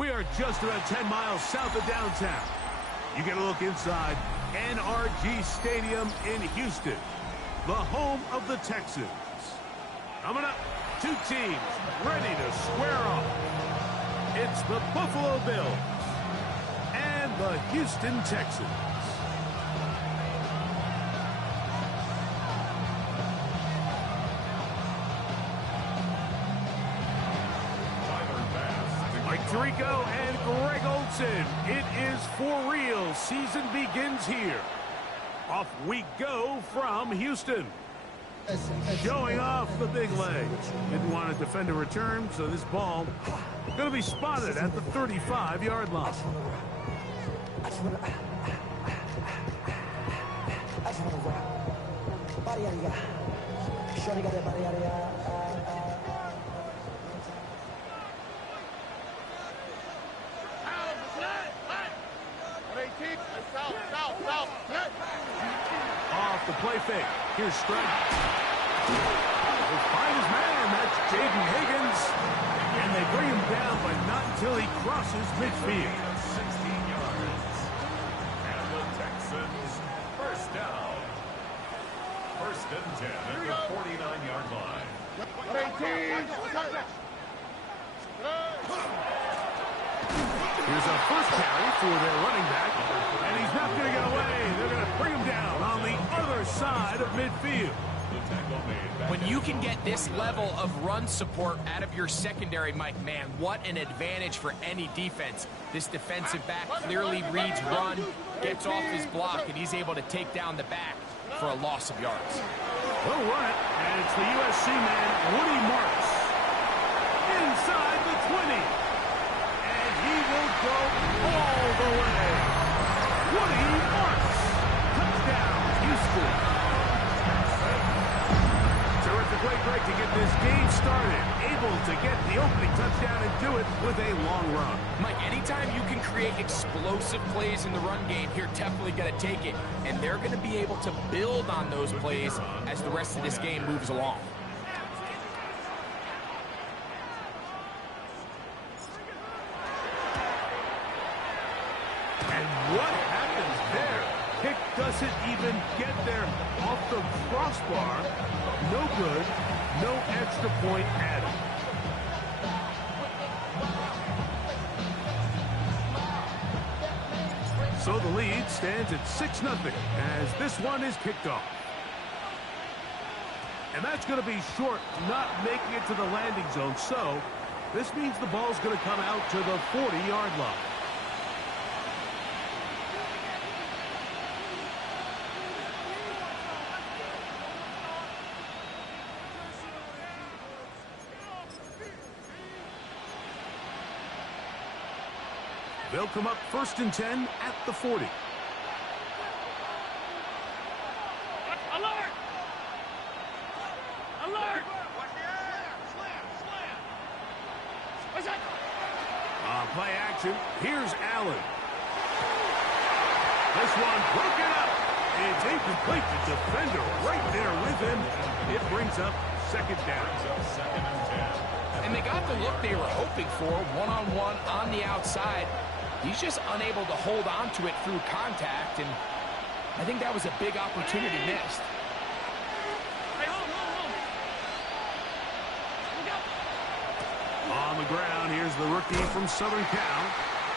We are just about 10 miles south of downtown. You get a look inside NRG Stadium in Houston, the home of the Texans. Coming up, two teams ready to square off. It's the Buffalo Bills and the Houston Texans. Mike Tirico and Greg Olsen. It is for real. Season begins here. Off we go from Houston. Showing off the big leg. Didn't want to defend a return, so this ball going to be spotted at the 35-yard line. Off the play fake. Here's Stratton. He'll find his man. That's Jaden Higgins. And they bring him down, but not until he crosses midfield. 16 yards. And the Texans first down. First and 10 at the 49-yard line. Here's a first carry for their running back, and he's not going to get away. They're going to bring him down on the other side of midfield. When you can get this level of run support out of your secondary, Mike, man, what an advantage for any defense. This defensive back clearly reads run, gets off his block, and he's able to take down the back for a loss of yards. They'll run it, and it's the USC man, Woody Marks. Inside the 20. And he will go all the way. Woody Marks. Touchdown, Houston. Terrific way, Greg, to get this game started. Able to get the opening touchdown and do it with a long run. Mike, anytime you can create explosive plays in the run game, you're definitely going to take it. And they're going to be able to build on those plays as the rest of this game moves along. And what happens there? Kick doesn't even get there off the crossbar. No good. No extra point added. So the lead stands at 6-0 as this one is kicked off. And that's going to be short, not making it to the landing zone. So this means the ball's going to come out to the 40-yard line. They'll come up 1st and 10 at the 40. Alert! Alert! Play action. Here's Allen. This one broken up. It's incomplete. The defender right there with him. It brings up 2nd down. And they got the look they were hoping for, one-on-one on the outside. He's just unable to hold on to it through contact, and I think that was a big opportunity missed. Hey, hold. On the ground, here's the rookie from Southern Cal.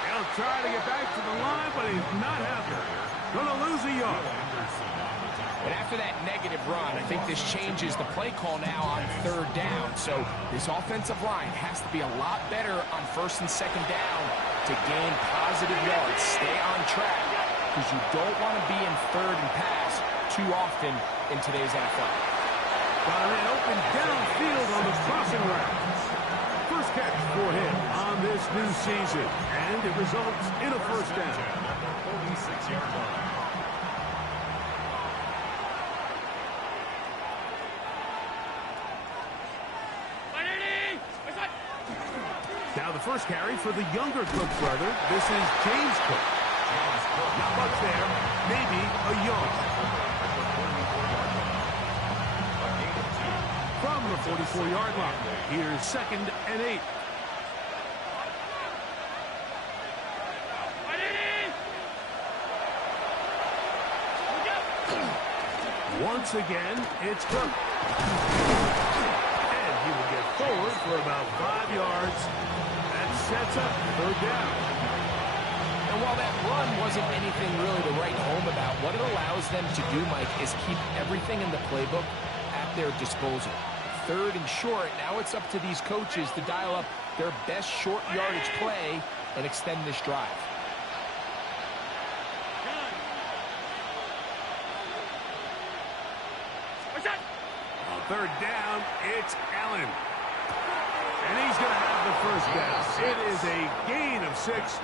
He'll try to get back to the line, but he's not happy. Gonna lose a yard. But after that negative run, I think this changes the play call now on 3rd down. So this offensive line has to be a lot better on 1st and 2nd down to gain positive yards. Stay on track, because you don't want to be in 3rd and pass too often in today's NFL. Got a man open downfield on the crossing route. First catch for him on this new season, and it results in a 1st down. 46-yard line. Now the first carry for the younger Cook brother. This is James Cook. Not much there. Maybe a yard. From the 44-yard line. Here's 2nd and 8. Once again, it's Cook. And he will get forward for about 5 yards. That sets up 3rd down. And while that run wasn't anything really to write home about, what it allows them to do, Mike, is keep everything in the playbook at their disposal. 3rd and short, now it's up to these coaches to dial up their best short yardage play and extend this drive. On 3rd down, it's Allen. And he's going to have the 1st down. It is a gain of 6.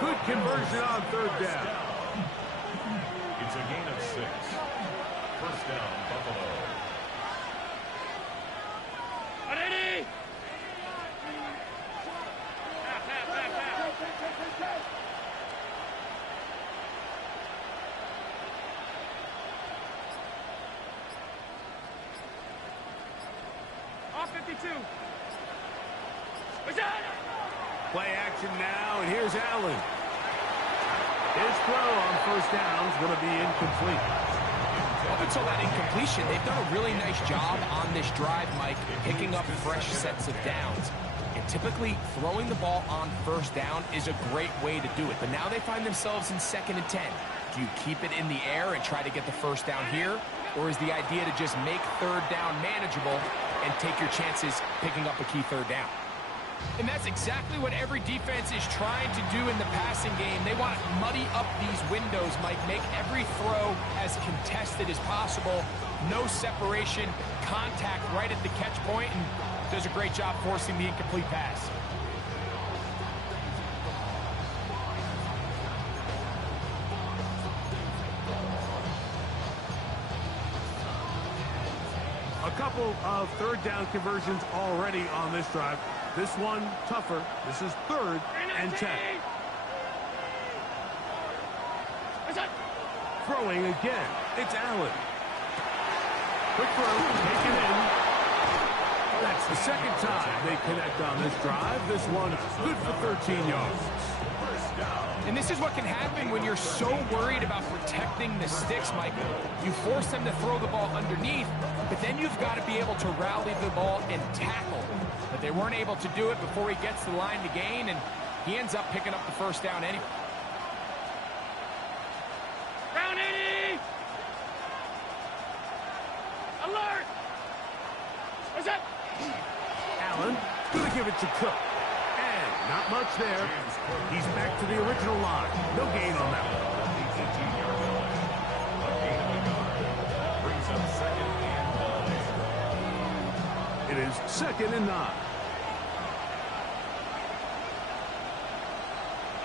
Good conversion on 3rd down. It's a gain of 6. 1st down, Buffalo. Ready? Off 52. Play action now, and here's Allen. His throw on 1st down is going to be incomplete. Up until that incompletion, they've done a really nice job on this drive, Mike, picking up fresh sets of downs. And typically, throwing the ball on 1st down is a great way to do it. But now they find themselves in 2nd and 10. Do you keep it in the air and try to get the 1st down here? Or is the idea to just make 3rd down manageable and take your chances picking up a key 3rd down? And that's exactly what every defense is trying to do in the passing game. They want to muddy up these windows, Mike, make every throw as contested as possible. No separation, contact right at the catch point, and does a great job forcing the incomplete pass. A couple of 3rd down conversions already on this drive. This one tougher. This is 3rd and 10. Throwing again. It's Allen. Quick throw, taken in. That's the 2nd time they connect on this drive. This one good for 13 yards. And this is what can happen when you're so worried about protecting the sticks, Michael. You force them to throw the ball underneath, but then you've got to be able to rally the ball and tackle. But they weren't able to do it before he gets the line to gain, and he ends up picking up the 1st down anyway. Round 80! Alert! What's up? Allen going to give it to Cook. And not much there. He's back to the original line. No gain on that one. Brings up 2nd and 9. It is 2nd and 9.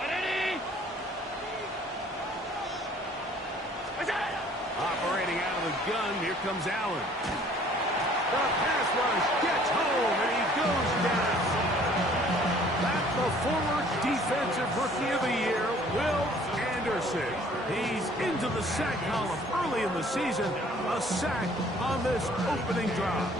Ready? Operating out of the gun, here comes Allen. The pass rush gets home, and he goes down. That's the former Defensive Rookie of the Year, Will Anderson. He's into the sack column early in the season. A sack on this opening drive.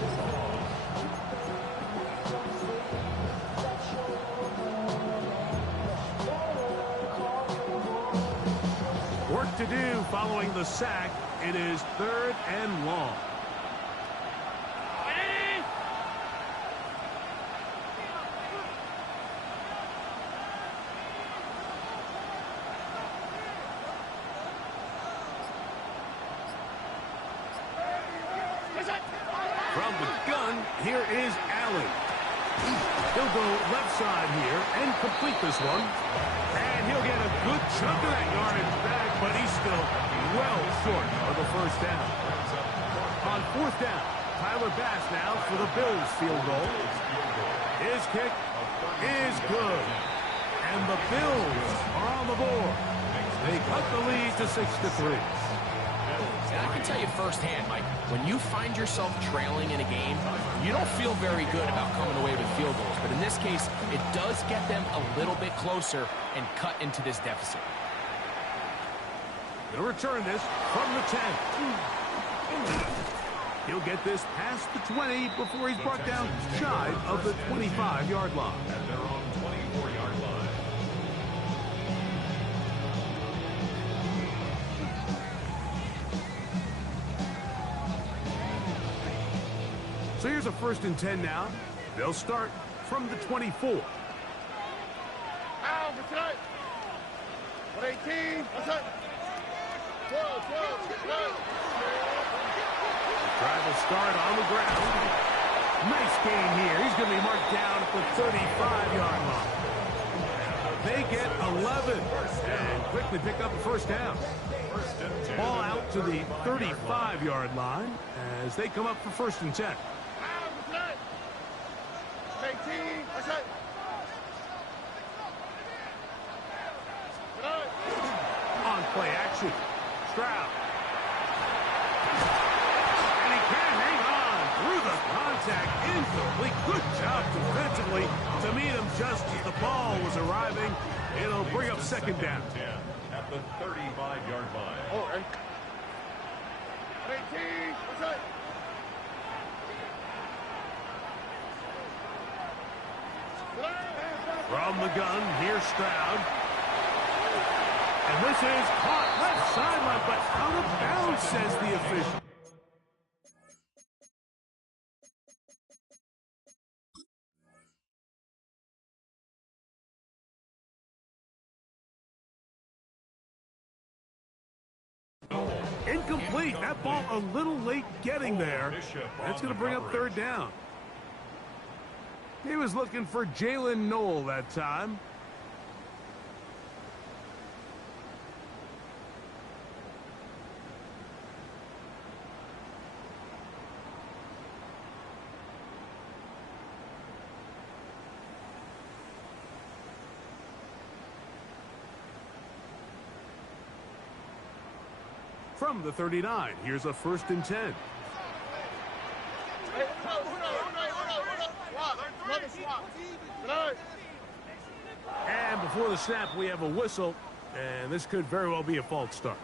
Work to do following the sack. It is 3rd and long. Ready? From the gun, here is Allen. He'll go left side here and complete this one. And he'll get a good chunk of that yardage back, but he's still well short of the 1st down. On 4th down, Tyler Bass now for the Bills field goal. His kick is good. And the Bills are on the board. They cut the lead to 6-3. And I can tell you firsthand, Mike, when you find yourself trailing in a game, you don't feel very good about coming away with field goals. But in this case, it does get them a little bit closer and cut into this deficit. He'll return this from the 10. He'll get this past the 20 before he's brought down shy of the 25-yard line. At their own 24-yard line. Here's a 1st and 10 now. They'll start from the 24. Out, that's right. 118, that's it. 12, right. Drive will start on the ground. Nice gain here. He's going to be marked down at the 35-yard line. They get 11 and quickly pick up a 1st down. Ball out to the 35-yard line as they come up for 1st and 10. Out, that's right. 18, that's it. Right. On play action. Stroud. And he can't hang on through the contact. Incomplete. Good job defensively to meet him just as the ball was arriving. It'll bring up 2nd down. At the 35-yard line. Oh, right. 18, that's it. From the gun, here's Stroud. And this is caught left sideline, but out of bounds, says the official. Incomplete. That ball a little late getting there. That's going to bring up 3rd down. He was looking for Jalen Knoll that time. From the 39, here's a 1st and 10. Hey, hold on. Swap. Right. And before the snap, we have a whistle, and this could very well be a false start.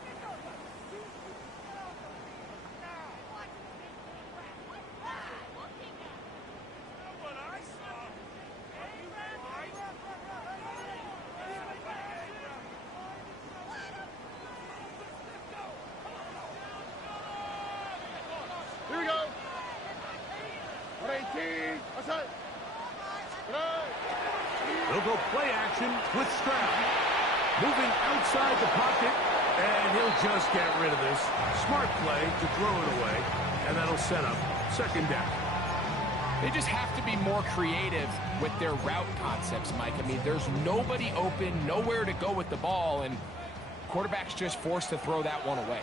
Here we go. 118, that's it. Right. They'll go play action with Stroud. Moving outside the pocket, and he'll just get rid of this. Smart play to throw it away, and that'll set up 2nd down. They just have to be more creative with their route concepts, Mike. I mean, there's nobody open, nowhere to go with the ball, and quarterback's just forced to throw that one away.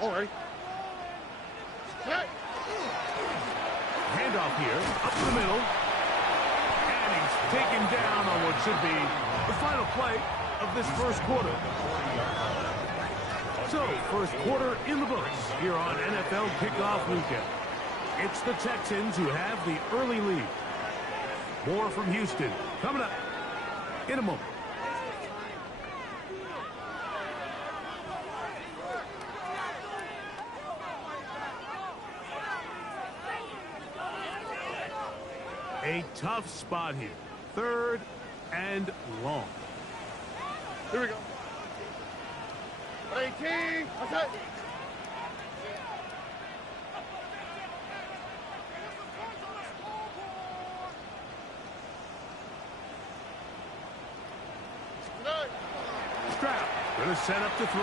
All right. Right. Handoff here, up the middle. And he's taken down on what should be the final play of this 1st quarter. So, 1st quarter in the books here on NFL Kickoff Weekend. It's the Texans who have the early lead. More from Houston coming up in a moment. A tough spot here. 3rd and long. Here we go. 18, that's it. Stroud going to set up to throw.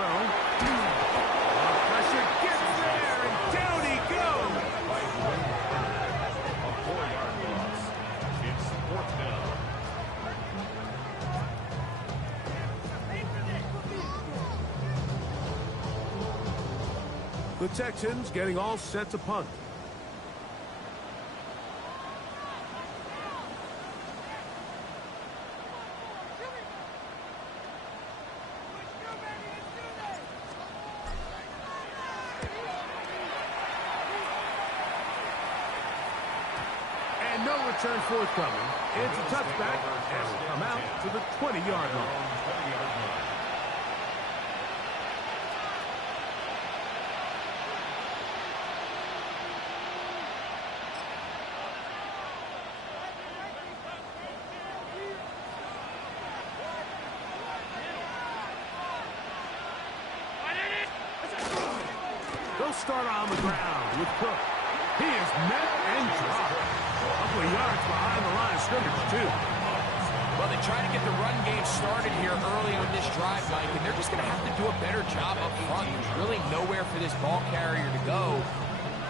Pressure gets there, and down he goes. A 4-yard loss. It's 4th down. The Texans getting all set to punt. And no return forthcoming. It's a touchback, and will come out to the 20-yard line. They'll start on the ground with Cook. He is met and dropped. A couple of yards behind the line of scrimmage, too. Well, they try to get the run game started here early on this drive, Mike, and they're just going to have to do a better job up front. There's really nowhere for this ball carrier to go.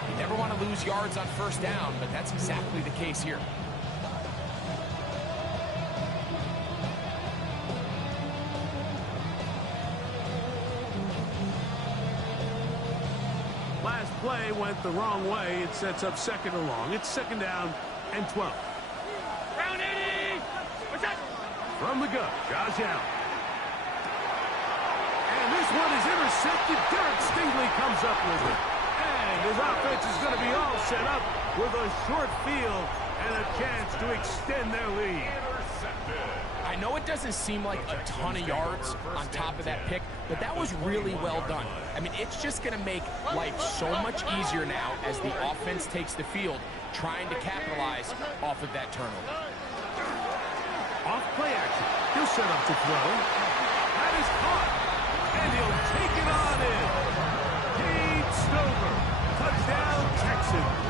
You never want to lose yards on first down, but that's exactly the case here. Last play went the wrong way. It sets up second and long. It's second down and 12. Round 80. What's that? From the gun, Josh Allen. And this one is intercepted. Derek Stingley comes up with it. And his offense is going to be all set up with a short field and a chance to extend their lead. I know it doesn't seem like a ton of yards on top of that pick, but that was really well done. I mean, it's just going to make life so much easier now as the offense takes the field, trying to capitalize off of that turnover. Off play action. He'll set up to throw. That is caught. And he'll take it on in. Cade Stover. Touchdown, Texans.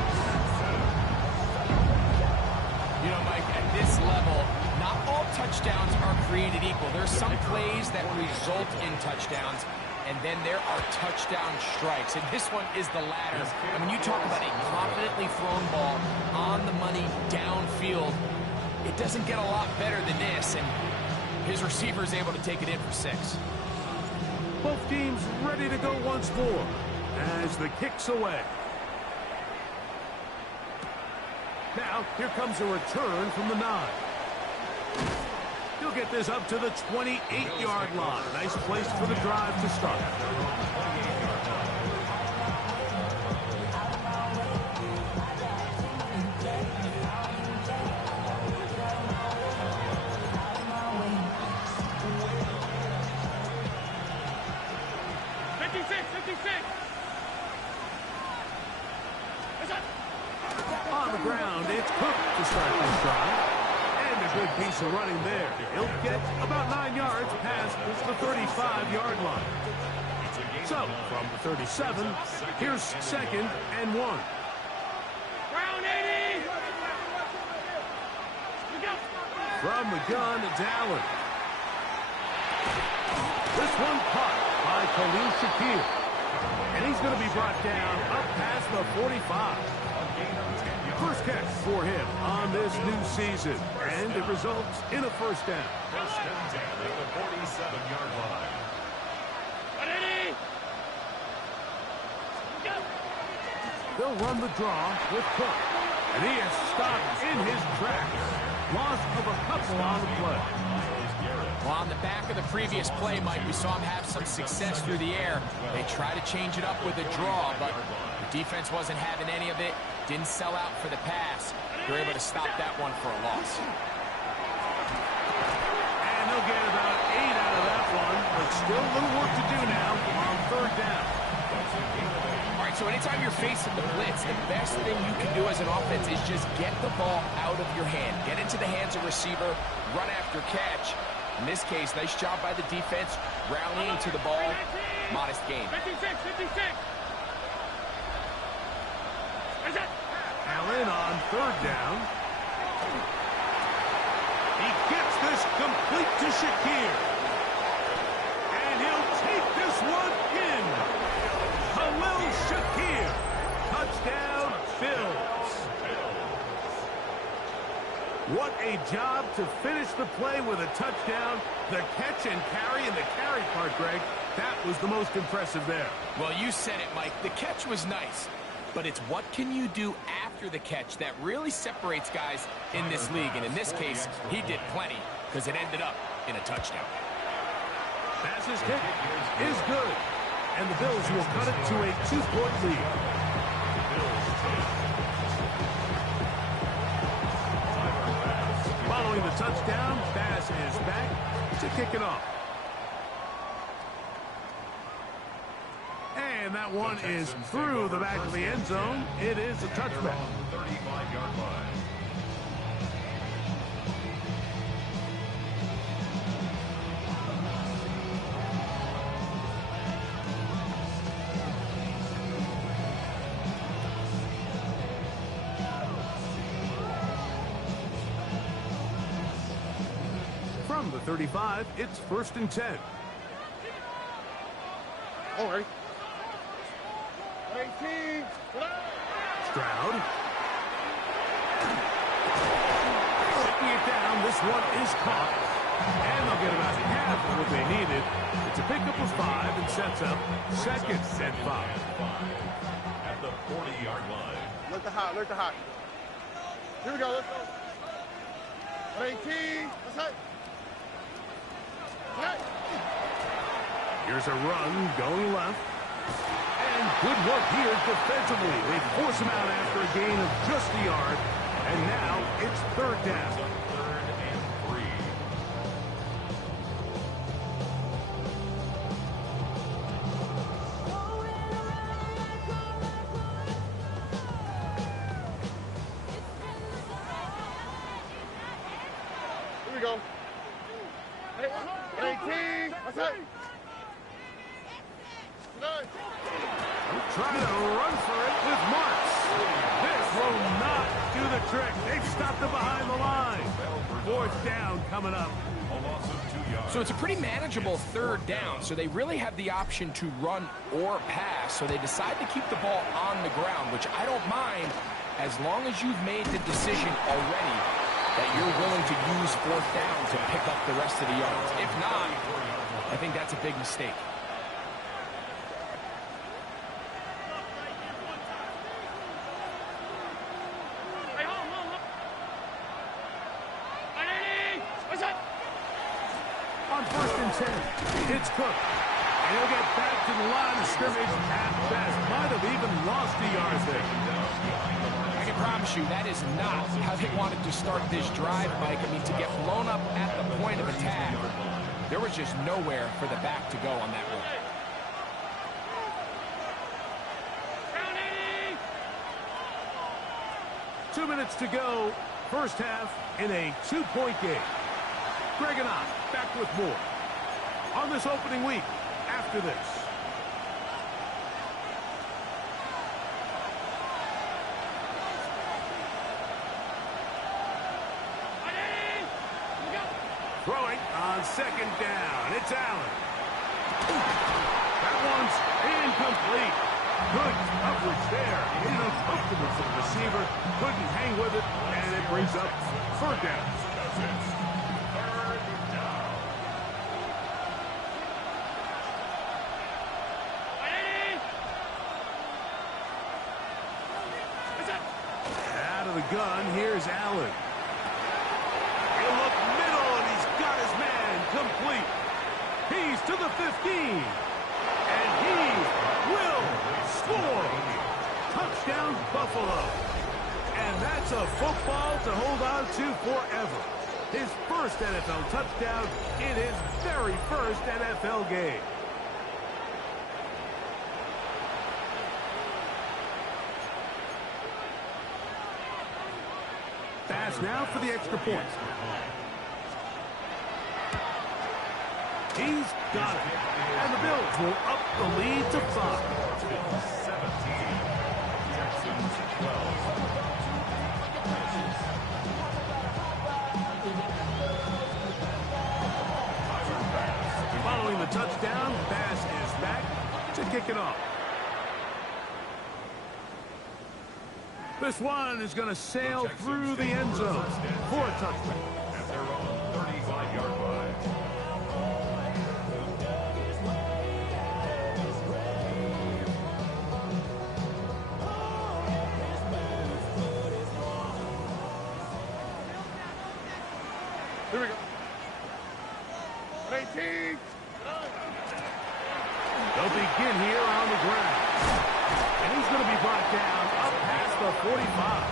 You know, Mike, at this level, not all touchdowns are created equal. There's some plays that result in touchdowns, and then there are touchdown strikes. And this one is the latter. I mean, you talk about a confidently thrown ball on the money downfield. It doesn't get a lot better than this, and his receiver is able to take it in for 6. Both teams ready to go once more as the kick's away. Now, here comes a return from the 9. He'll get this up to the 28-yard line. Nice place for the drive to start. On the ground, it's Cook to start this drive. And a good piece of running there. He'll get about 9 yards past the 35-yard line. So, from the 37, here's second and 1. Round 80. From the gun, it's Allen. This one caught by Khalil Shakir. And he's going to be brought down up past the 45. First catch for him on this new season. And it results in a first down. First and 10 at the 47-yard line. They'll run the draw with Cook. And he is stopped in his tracks. Loss of a couple on the play. Well, on the back of the previous play, Mike, we saw him have some success through the air. They try to change it up with a draw, but the defense wasn't having any of it. Didn't sell out for the pass. They were able to stop that one for a loss. And they'll get about 8 out of that one, but still a little work to do now on third down. All right, so anytime you're facing the blitz, the best thing you can do as an offense is just get the ball out of your hand. Get into the hands of receiver, run after catch. In this case, nice job by the defense, rallying to the ball. Modest gain. 56. Allen on third down. He gets this complete to Shakir. And he'll take this one in. Khalil Shakir. Touchdown, Bills. What a job to finish the play with a touchdown. The catch and carry, and the carry part, Greg, that was the most impressive there. Well, you said it, Mike. The catch was nice, but it's what can you do after the catch that really separates guys in this league. And in this case, he did plenty because it ended up in a touchdown. Pass's kick is good, and the Bills will cut it to a 2-point lead. Following the touchdown, Bass is back to kick it off. And that one is through the back of the end zone. It is a touchback. 35-yard line. From the 35, it's 1st and 10. All right. 18. Stroud. Taking it down. This one is caught. And they'll get about half of what they needed. It's a pickup of 5 and sets up 2nd and 5. At the 40-yard line. Let the hot. Here we go. Let's go. 18. Let's hit. Here's a run going left. And good work here defensively. They force him out after a gain of just a yard. And now it's 3rd down. 3rd and 3. Here we go. 18. Let's hit. Trying to run for it with Marks. This will not do the trick. They've stopped him behind the line. 4th down coming up. A loss of 2 yards. So it's a pretty manageable 3rd down, so they really have the option to run or pass, so they decide to keep the ball on the ground, which I don't mind as long as you've made the decision already that you're willing to use 4th down to pick up the rest of the yards. If not, I think that's a big mistake. On 1st and 10, it's Cook. And he'll get back to the line of scrimmage at best. Might have even lost a yard there. I can promise you that is not how they wanted to start this drive, Mike. I mean, to get blown up at the point of attack, there was just nowhere for the back to go on that one. Two minutes to go. First half in a 2-point game. Greg and I back with more on this opening week after this. Throwing on 2nd down. It's Allen. That one's incomplete. Good coverage there. Made it uncomfortable for the receiver. Couldn't hang with it, and it brings up 3rd down. Out of the gun, here's Allen. He'll look middle, and he's got his man complete. He's to the 15. And he will score. Touchdown, Buffalo. And that's a football to hold on to forever. His first NFL touchdown in his very first NFL game. Pass now for the extra point. He's got it. And the Bills will up the lead to 5. 17. Texans 12. Following the touchdown, Bass is back to kick it off. This one is going to sail through the end zone for a touchdown. At their own 35-yard line. Here we go. 18. They'll begin here on the ground. And he's going to be brought down up past the 45.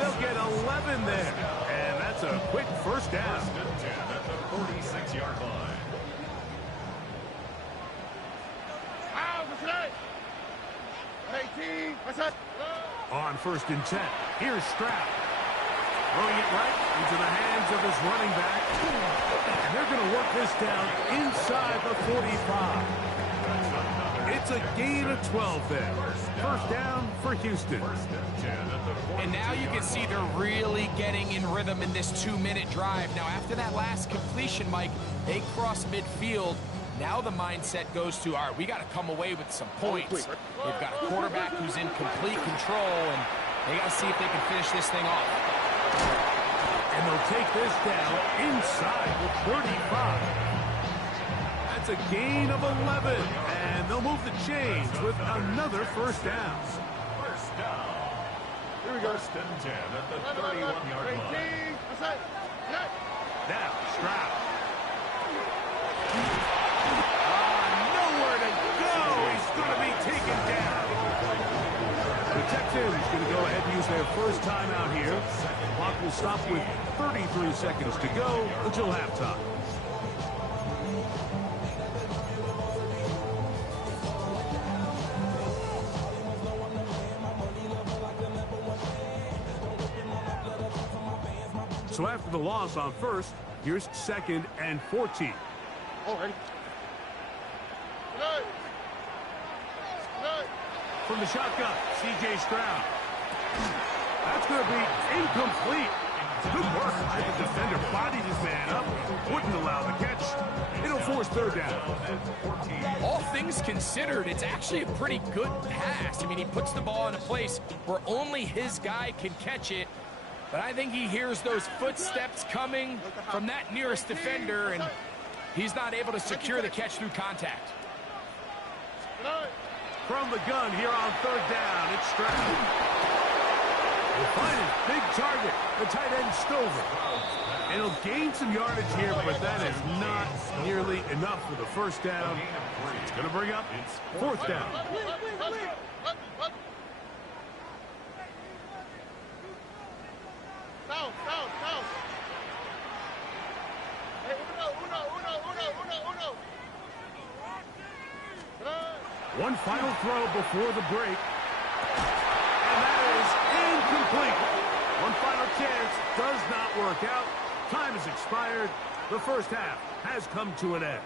They'll get 11 there. And that's a quick first down. 1st and 10 at the 46-yard line. Out for today. 18. What's that? On 1st and 10, here's Stroud. Throwing it right into the hands of his running back. And they're going to work this down inside the 45. It's a gain of 12 there. First down for Houston. First and 10 at the 42. And now you can see they're really getting getting in rhythm in this 2-minute drive. Now, after that last completion, Mike, they cross midfield. Now the mindset goes to, all right, we got to come away with some points. They've got a quarterback who's in complete control, and they got to see if they can finish this thing off. And they'll take this down inside the 35. That's a gain of 11, and they'll move the chains with another first down. First down. Here we go. First and 10 at the 31-yard line. Now, Stroud. Nowhere to go. He's going to be taken down. The Texans going to go ahead and use their first timeout here. Clock will stop with 33 seconds to go until halftime. So after the loss on first, here's 2nd and 14. Already. From the shotgun, C.J. Stroud. That's going to be incomplete. Good work by the defender. Bodied his man up. Wouldn't allow the catch. It'll force 3rd down. All things considered, it's actually a pretty good pass. I mean, he puts the ball in a place where only his guy can catch it. But I think he hears those footsteps coming from that nearest defender, and he's not able to secure the catch through contact. From the gun here on 3rd down, it's Stroud. We'll find his big target, the tight end Stover. And he'll gain some yardage here, but that is not nearly enough for the first down. It's going to bring up 4th down. Down. Hey, uno. One final throw before the break. And that is incomplete. One final chance does not work out. Time has expired. The first half has come to an end.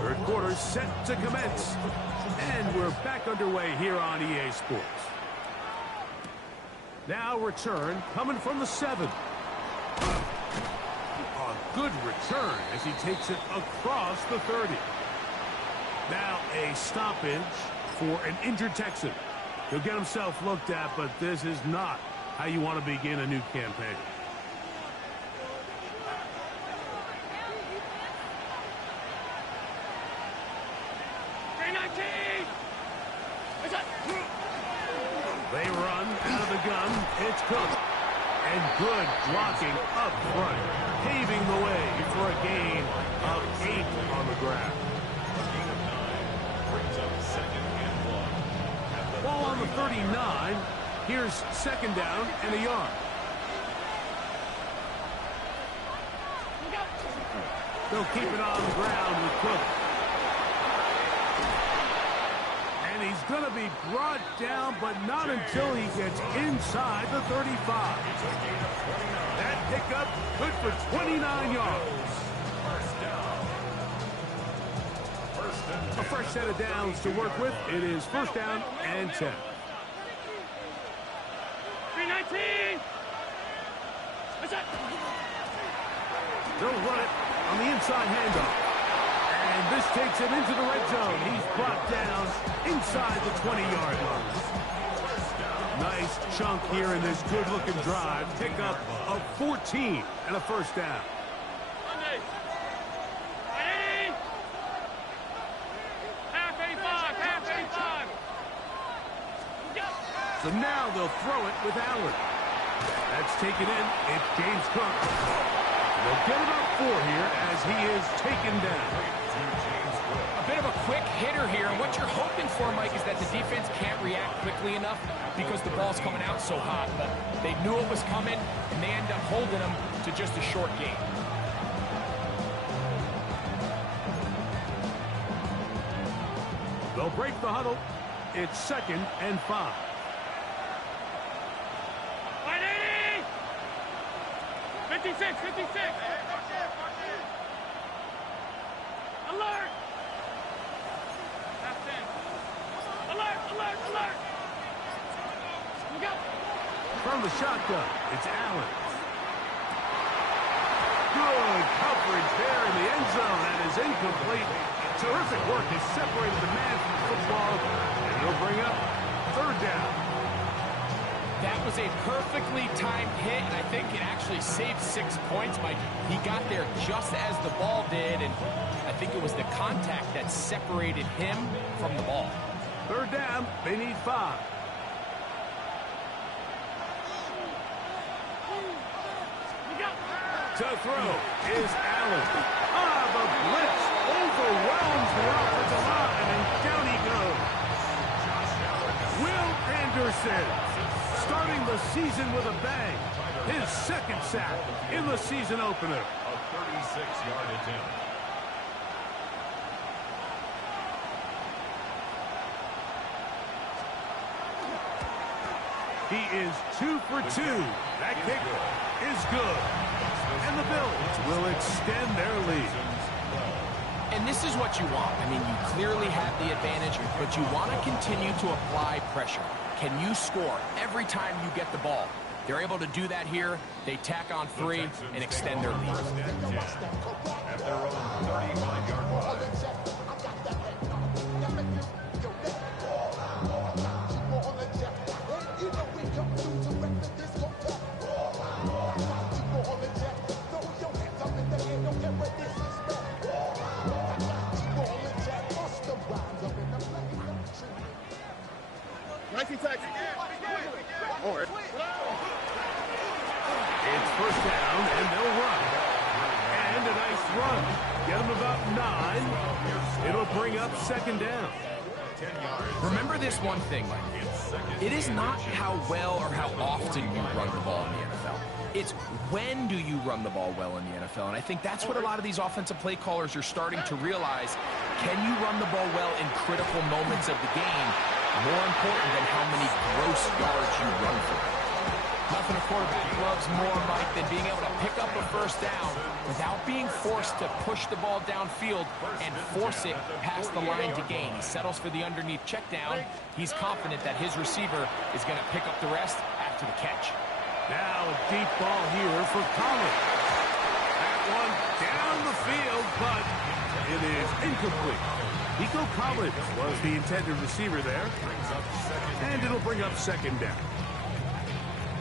Third quarter set to commence. And we're back underway here on EA Sports. Now return coming from the 7. A good return as he takes it across the 30. Now a stoppage for an injured Texan. He'll get himself looked at, but this is not how you want to begin a new campaign. They run out of the gun. It's Cook. And good blocking up front, paving the way for a gain of 8 on the ground. Ball on the 39. Here's 2nd down and a yard. They'll keep it on the ground with Cook. And he's going to be brought down, but not until he gets inside the 35. That pickup good for 29 yards. A fresh set of downs to work with. It is 1st down and 10. 319. They'll run it on the inside handoff. And this takes him into the red zone. He's brought down inside the 20-yard line. Nice chunk here in this good-looking drive. Pickup of 14 and a 1st down. So now they'll throw it with Allen. That's taken in. It's James Cook. They'll get about 4 here as he is taken down. A bit of a quick hitter here, and what you're hoping for, Mike, is that the defense can't react quickly enough because the ball's coming out so hot. But they knew it was coming, and they end up holding them to just a short gain. They'll break the huddle. It's 2nd and 5. 56. Alert! From the shotgun, it's Allen. Good coverage there in the end zone. That is incomplete. Terrific work has separated the man from football, and it'll bring up third down. That was a perfectly timed hit, and I think it actually saved 6 points. He got there just as the ball did, and I think it was the contact that separated him from the ball. Third down, they need 5. To throw is Allen. The blitz overwhelms the offensive line, and down he goes. Will Anderson, starting the season with a bang. His second sack in the season opener. A 36-yard attempt. He is 2 for 2. That kick is good. And the Bills will extend their lead. And this is what you want. I mean, you clearly have the advantage, but you want to continue to apply pressure. Can you score every time you get the ball? They're able to do that here. They tack on 3 and extend their lead. At their own 35-yard line. It's first down, and they'll run. And a nice run. Get them about 9. It'll bring up second down. Remember this one thing, Mike. It is not how well or how often you run the ball in the NFL. It's when do you run the ball well in the NFL. And I think that's what a lot of these offensive play callers are starting to realize. Can you run the ball well in critical moments of the game? More important than how many gross yards you run for. Nothing a quarterback loves more, Mike, than being able to pick up a first down without being forced to push the ball downfield and force it past the line to gain. He settles for the underneath check down. He's confident that his receiver is going to pick up the rest after the catch. Now a deep ball here for Collins. That one down the field, but it is incomplete. Nico Collins was the intended receiver there. And it'll bring up second down.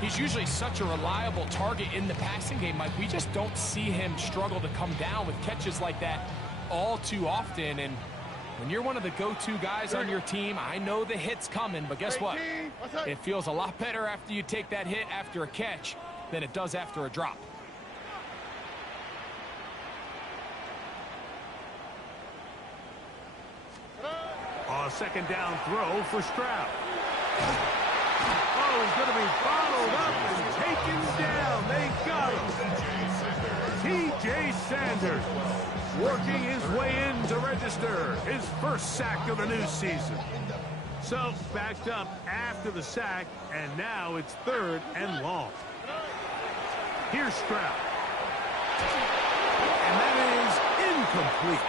He's usually such a reliable target in the passing game, Mike. We just don't see him struggle to come down with catches like that all too often. And when you're one of the go-to guys on your team, I know the hit's coming, but guess what? It feels a lot better after you take that hit after a catch than it does after a drop. A second down throw for Stroud. Oh, he's going to be followed up and taken down. They got him. T.J. Sanders working his way in to register his first sack of the new season. So backed up after the sack, and now it's third and long. Here's Stroud. And that is incomplete.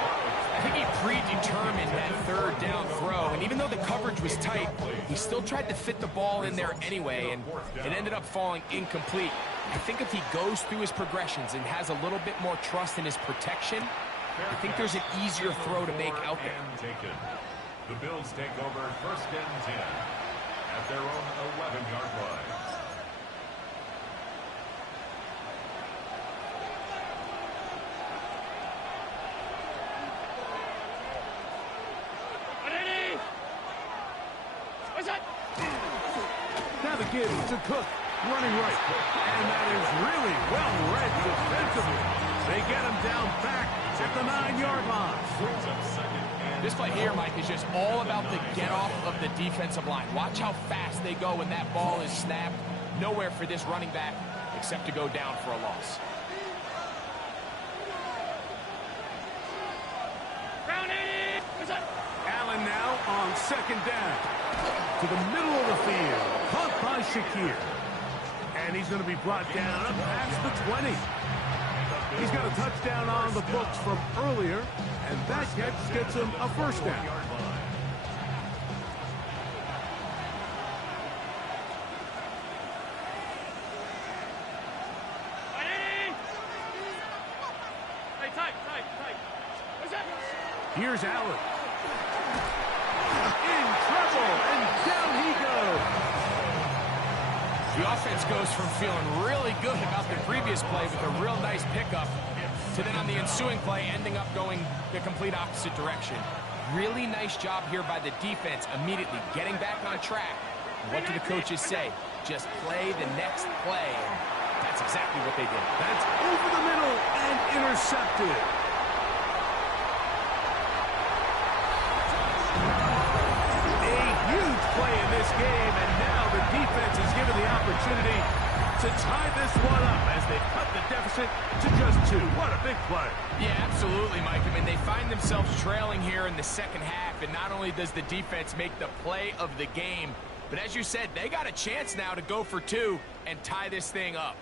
I think he predetermined that third down throw, and even though the coverage was tight, he still tried to fit the ball in there anyway, and it ended up falling incomplete. I think if he goes through his progressions and has a little bit more trust in his protection, I think there's an easier throw to make out there. The Bills take over first and 10 at their own 11-yard line. Now the give to Cook, running right. And that is really well read defensively. They get him down back at the 9-yard line. This play here, Mike, is just all about the get-off of the defensive line. Watch how fast they go when that ball is snapped. Nowhere for this running back except to go down for a loss. Allen now on second down. To the middle of the field. Caught by Shakir. And he's going to be brought down up past the 20. He's got a touchdown on the books from earlier, and that catch gets him a first down. Here's Allen. In trouble, and down he goes. The offense goes from feeling really good about the previous play with a real nice pickup to then on the ensuing play ending up going the complete opposite direction. Really nice job here by the defense immediately getting back on track. And what do the coaches say? Just play the next play. And that's exactly what they did. That's over the middle and intercepted. A huge play in this game, and now the defense is given the opportunity to tie this one up as they cut the deficit to just 2. What a big play. Yeah, absolutely, Mike. I mean, they find themselves trailing here in the second half, and not only does the defense make the play of the game, but as you said, they got a chance now to go for 2 and tie this thing up.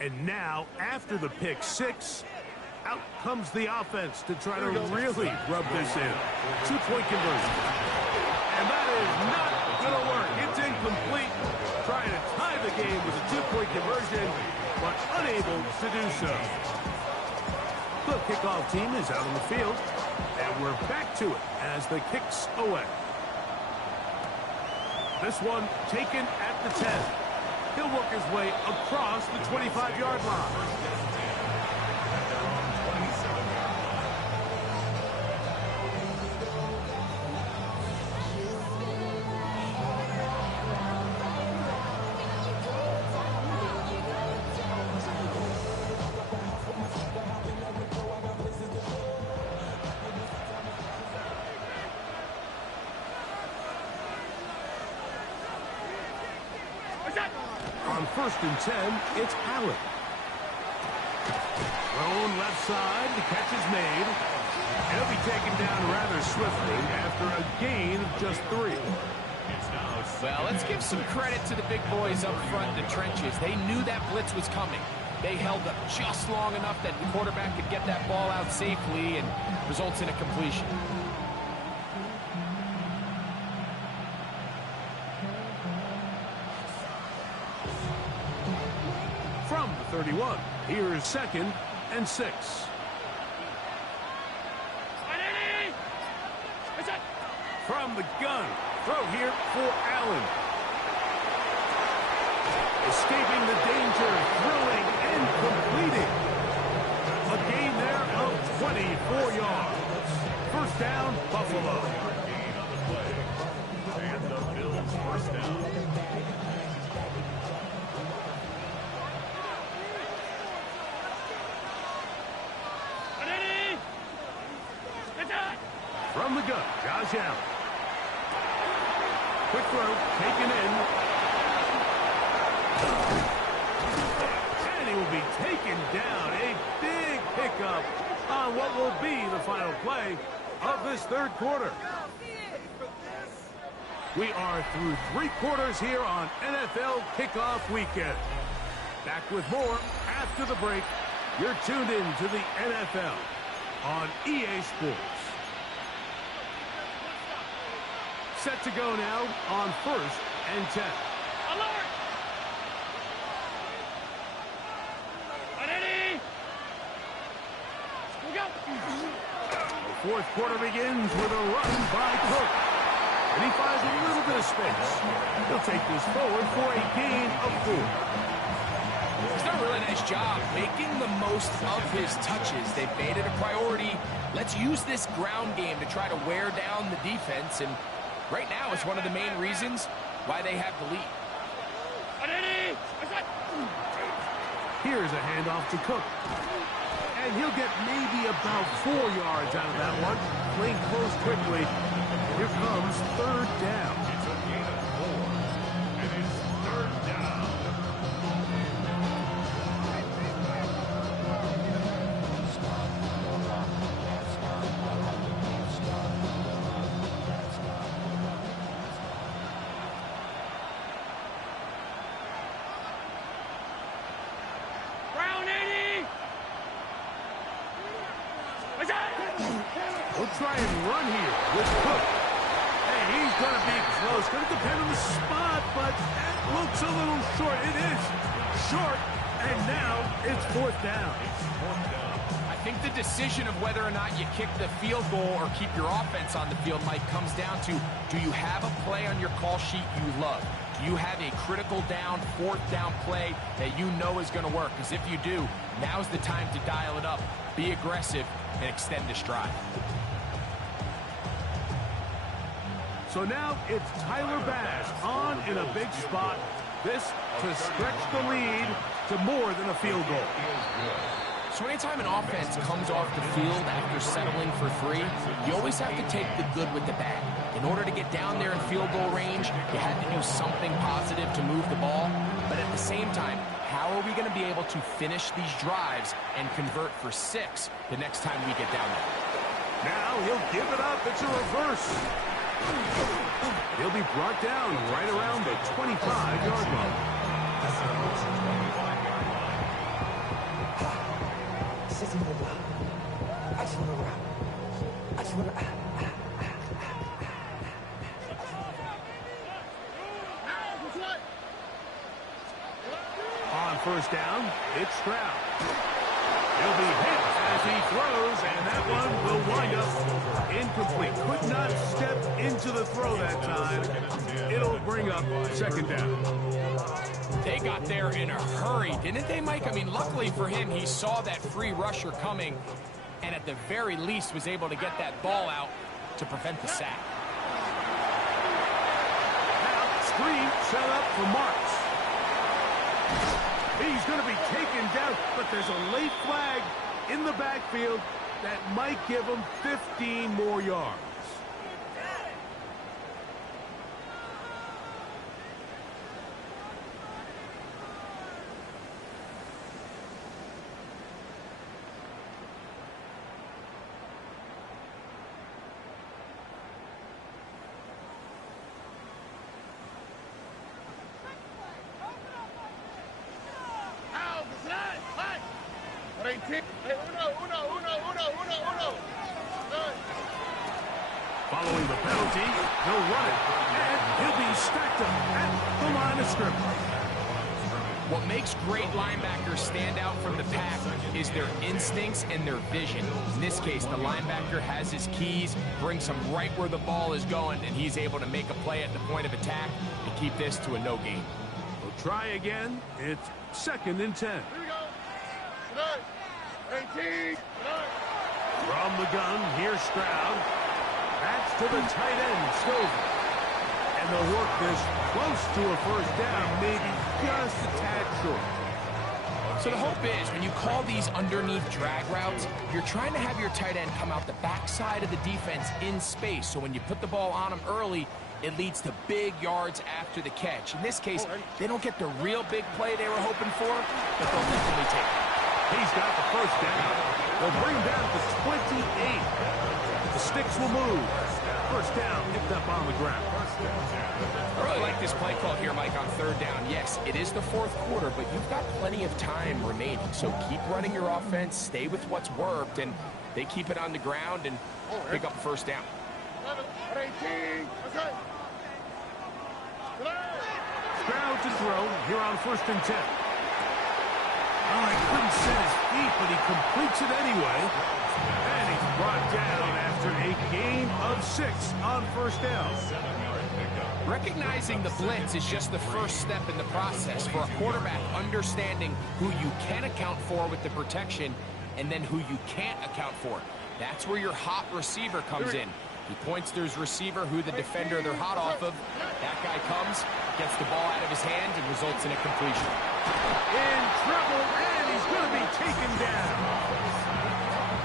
And now, after the pick 6, out comes the offense to try to really rub this in. 2-point conversion. And that is not going to work. It's incomplete. Trying to tie the game with a 2-point conversion, but unable to do so. The kickoff team is out on the field, and we're back to it as the kicks away. This one taken at the 10. He'll work his way across the 25-yard line. On 1st and 10, it's Allen. Thrown left side, the catch is made. He'll be taken down rather swiftly after a gain of just 3. Well, let's give some credit to the big boys up front in the trenches. They knew that blitz was coming. They held up just long enough that the quarterback could get that ball out safely and results in a completion. From the 31, here's 2nd and 6. From the gun, throw here for Allen. Escaping the danger, throwing and completing. A gain there of 24 yards. 1st down, Buffalo. And the Bills' 1st down. From the gun, Josh Allen. Quick throw, taken in. And he will be taken down. A big pickup on what will be the final play of this 3rd quarter. We are through 3 quarters here on NFL Kickoff Weekend. Back with more after the break. You're tuned in to the NFL on EA Sports. Set to go now on 1st and 10. Alert! Ready? We go. The 4th quarter begins with a run by Cook. And he finds a little bit of space. He'll take this forward for a gain of 4. He's done a really nice job making the most of his touches. They've made it a priority. Let's use this ground game to try to wear down the defense, and right now it's one of the main reasons why they have the lead. Here's a handoff to Cook. And he'll get maybe about 4 yards out of that one. Playing close quickly. Here comes 3rd down. It's a gain of 4. And it's 3rd down. We'll try and run here with Cook. Hey, he's going to be close. Going to depend on the spot, but that looks a little short. It is short, and now it's 4th down. I think the decision of whether or not you kick the field goal or keep your offense on the field, Mike, comes down to, do you have a play on your call sheet you love? Do you have a critical down, fourth down play that you know is going to work? Because if you do, now's the time to dial it up, be aggressive, and extend the stride. So now it's Tyler Bass on in a big spot. This to stretch the lead to more than a field goal. So anytime an offense comes off the field after settling for 3, you always have to take the good with the bad. In order to get down there in field goal range, you had to do something positive to move the ball. But at the same time, how are we going to be able to finish these drives and convert for 6 the next time we get down there? Now he'll give it up. It's a reverse. He'll be brought down right around the 25-yard line. On first down, it's Stroud. He'll be hit as he throws, and that one will wind up incomplete. Could not step into the throw that time. It'll bring up second down. They got there in a hurry, didn't they, Mike? I mean, luckily for him, he saw that free rusher coming, and at the very least was able to get that ball out to prevent the sack. Now, screen set up for Marks. He's going to be taken down, but there's a late flag in the backfield that might give him 15 more yards. Following the penalty, he'll run it, and he'll be stacked up at the line of scrimmage. What makes great linebackers stand out from the pack is their instincts and their vision. In this case, the linebacker has his keys, brings him right where the ball is going, and he's able to make a play at the point of attack and keep this to a no gain. We'll try again. It's 2nd and 10. Here we go. Tonight. 18. Tonight. From the gun, here's Stroud. That's to the tight end, Stover. And they'll work this close to a first down, maybe just a tad short. So the hope is, when you call these underneath drag routes, you're trying to have your tight end come out the backside of the defense in space. So when you put the ball on him early, it leads to big yards after the catch. In this case, they don't get the real big play they were hoping for, but they'll definitely take it. He's got the first down. They'll bring him down to 28. The sticks will move. First down, picked up on the ground. I really like this play call here, Mike, on 3rd down. Yes, it is the 4th quarter, but you've got plenty of time remaining. So keep running your offense, stay with what's worked, and they keep it on the ground and pick up first down. 18. Okay. Stroud to throw here on 1st and 10. Oh, he couldn't set his feet, but he completes it anyway. And he's brought down after a gain of 6 on first down. Recognizing the blitz is just the first step in the process for a quarterback, understanding who you can account for with the protection and then who you can't account for. That's where your hot receiver comes in. He points to his receiver, who the defender they're hot off of. That guy comes, gets the ball out of his hand, and results in a completion. In trouble, and he's going to be taken down.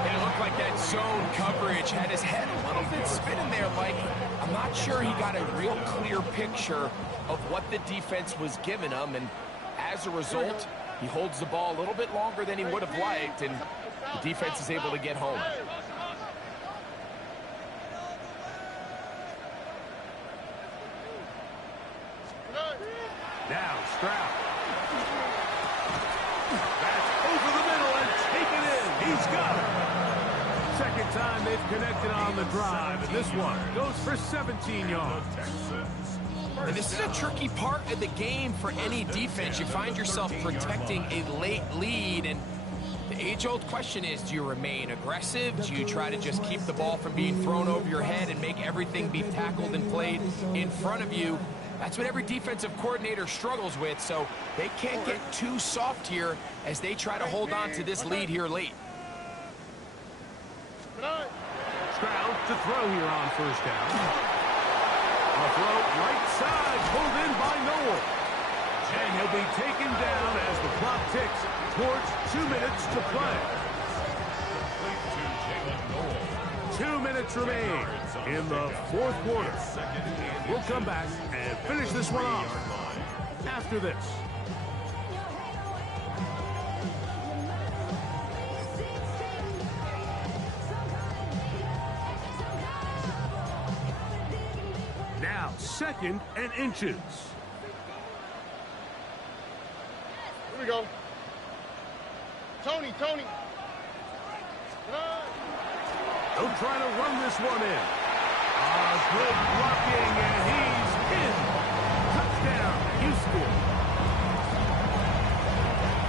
And it looked like that zone coverage had his head a little bit spinning there, Mike. I'm not sure he got a real clear picture of what the defense was giving him, and as a result, he holds the ball a little bit longer than he would have liked, and the defense is able to get home. Now Stroud. That's over the middle and taken in. He's got it. Second time they've connected on the drive, and this one goes for 17 yards. And this is a tricky part of the game for any defense. You find yourself protecting a late lead, and The age-old question is, do you remain aggressive? Do you try to just keep the ball from being thrown over your head and make everything be tackled and played in front of you? That's what every defensive coordinator struggles with, so they can't get too soft here as they try to hold on to this lead here late. Stroud to throw here on first down. A throw right side, pulled in by Noel. And he'll be taken down as the clock ticks towards 2 minutes to play. 2 minutes remain in the fourth quarter. We'll come back and finish this one off after this. Now, 2nd and inches. Here we go. Tony. They'll try to run this one in. Good blocking, and he's in. Touchdown, Houston.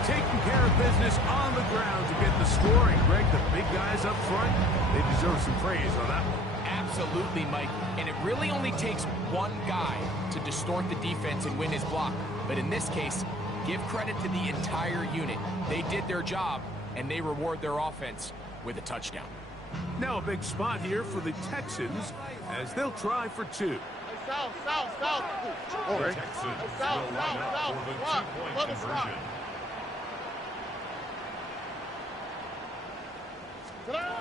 Taking care of business on the ground to get the scoring. Greg, the big guys up front, they deserve some praise on that one. Absolutely, Mike. And it really only takes one guy to distort the defense and win his block. But in this case, give credit to the entire unit. They did their job, and they reward their offense with a touchdown. Now a big spot here for the Texans as they'll try for 2. Hey, south. The Texans will line up for the two-point conversion.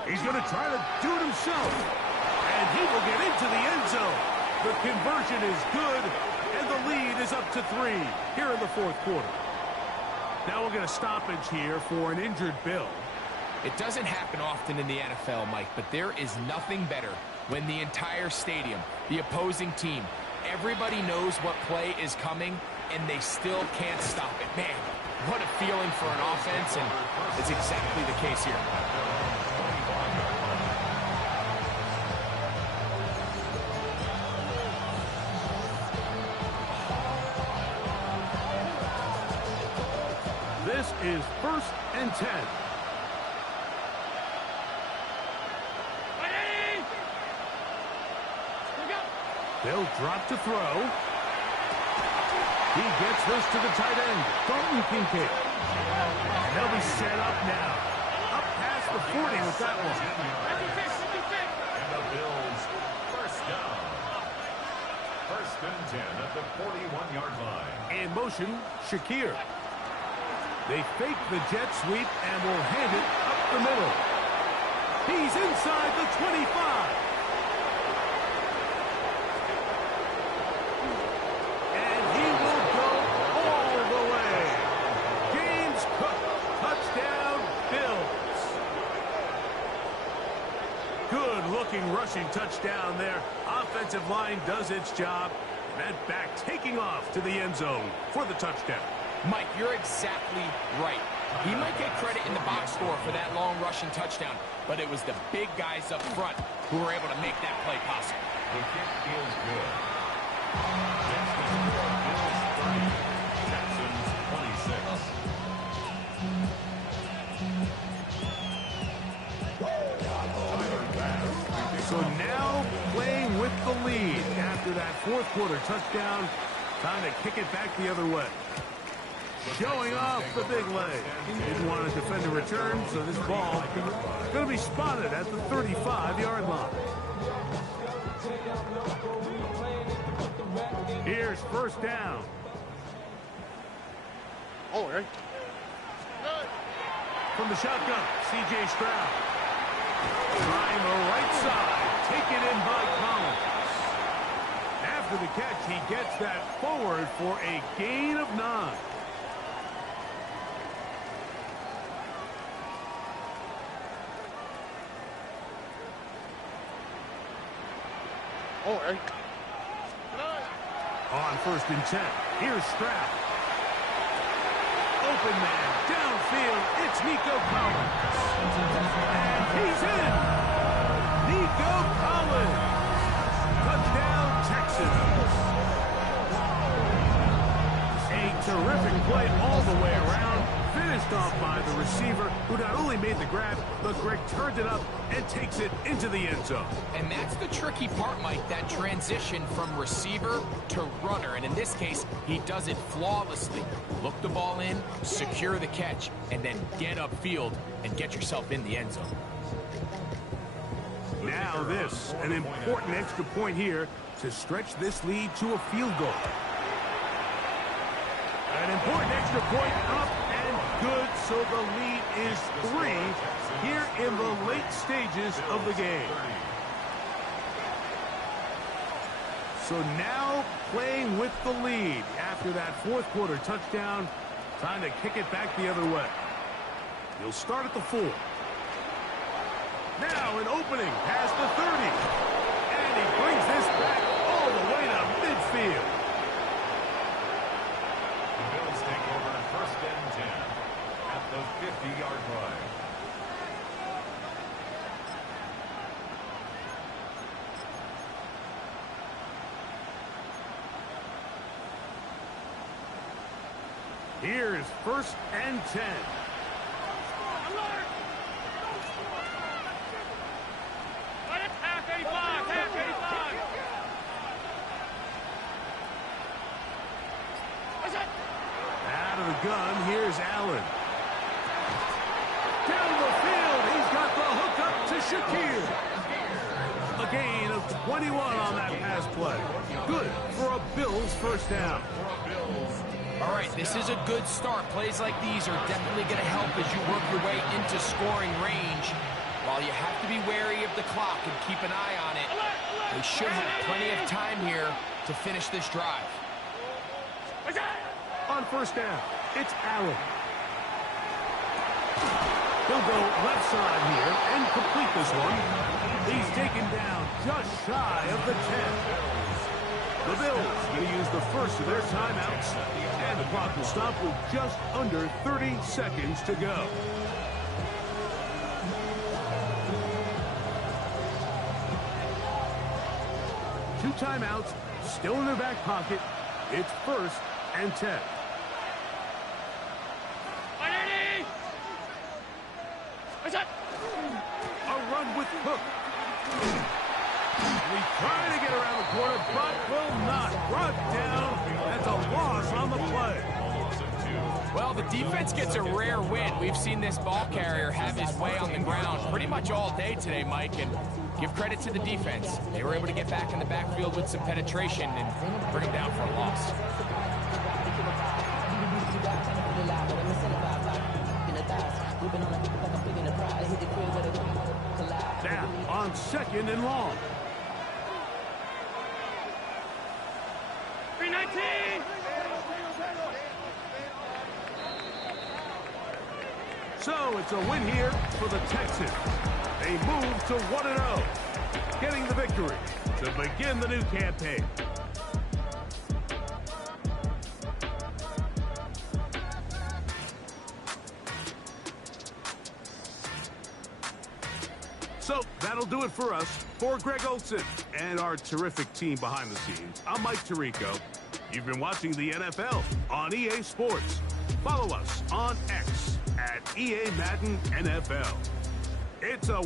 He's going to try to do it himself. And he will get into the end zone. The conversion is good, and the lead is up to 3 here in the fourth quarter. Now we'll get a stoppage here for an injured Bill. It doesn't happen often in the NFL, Mike, but there is nothing better when the entire stadium, the opposing team, everybody knows what play is coming, and they still can't stop it. Man, what a feeling for an offense, and it's exactly the case here. This is 1st and 10. They'll drop to throw. He gets this to the tight end, Dalton Kincaid. And they'll be set up now. Up past the 40 with that one. And the Bills, first down. 1st and 10 at the 41-yard line. In motion, Shakir. They fake the jet sweep and will hand it up the middle. He's inside the 25. And he will go all the way. James Cook, touchdown, Bills. Good-looking rushing touchdown there. Offensive line does its job. That back taking off to the end zone for the touchdown. Mike, you're exactly right. He might get credit in the box score for that long rushing touchdown, but it was the big guys up front who were able to make that play possible. The kick is good. Next is Bills 30, Texans 26. So now playing with the lead after that fourth quarter touchdown. Time to kick it back the other way. Showing off the big leg. Didn't want to defend a return, so this ball is going to be spotted at the 35-yard line. Here's first down. From the shotgun, C.J. Stroud. Trying the right side. Taken in by Collins. After the catch, he gets that forward for a gain of 9. On 1st and 10, here's Stroud. Open man, downfield, it's Nico Collins. And he's in! Nico Collins! Touchdown, Texans! A terrific play all the way around. Finished Passed off by the receiver, who not only made the grab, but Greg turned it up and takes it into the end zone. And that's the tricky part, Mike, that transition from receiver to runner. And in this case, he does it flawlessly. Look the ball in, secure the catch, and then get upfield and get yourself in the end zone. Now this, an important extra point here to stretch this lead to a field goal. An important extra point up and good, so the lead is 3 here in the late stages of the game. So now playing with the lead after that fourth quarter touchdown, trying to kick it back the other way. He'll start at the 4. Now an opening past the 30. And he brings this back all the way to midfield. The Bills take over first and 10 at the 50-yard line. Here's first and 10. Out of the gun, here's Allen. Down the field, he's got the hook up to Shakir. A gain of 21 on that pass play. Good for a Bills first down. All right, this is a good start. Plays like these are definitely going to help as you work your way into scoring range. While you have to be wary of the clock and keep an eye on it, they should have plenty of time here to finish this drive. On first down, it's Allen. He'll go left side here and complete this one. He's taken down just shy of the 10. The Bills going to use the first of their timeouts, and the clock will stop with just under 30 seconds to go. Two timeouts still in their back pocket. It's first and 10. A run with Cook. We try to get around the corner, but will not. Brought down. That's a loss on the play. Well, the defense gets a rare win. We've seen this ball carrier have his way on the ground pretty much all day today, Mike, and give credit to the defense. They were able to get back in the backfield with some penetration and bring him down for a loss. Now on second and long. 319. So it's a win here for the Texans. They move to 1-0, getting the victory to begin the new campaign. So that'll do it for us. For Greg Olson and our terrific team behind the scenes, I'm Mike Tirico. You've been watching the NFL on EA Sports. Follow us on X at EA Madden NFL. It's a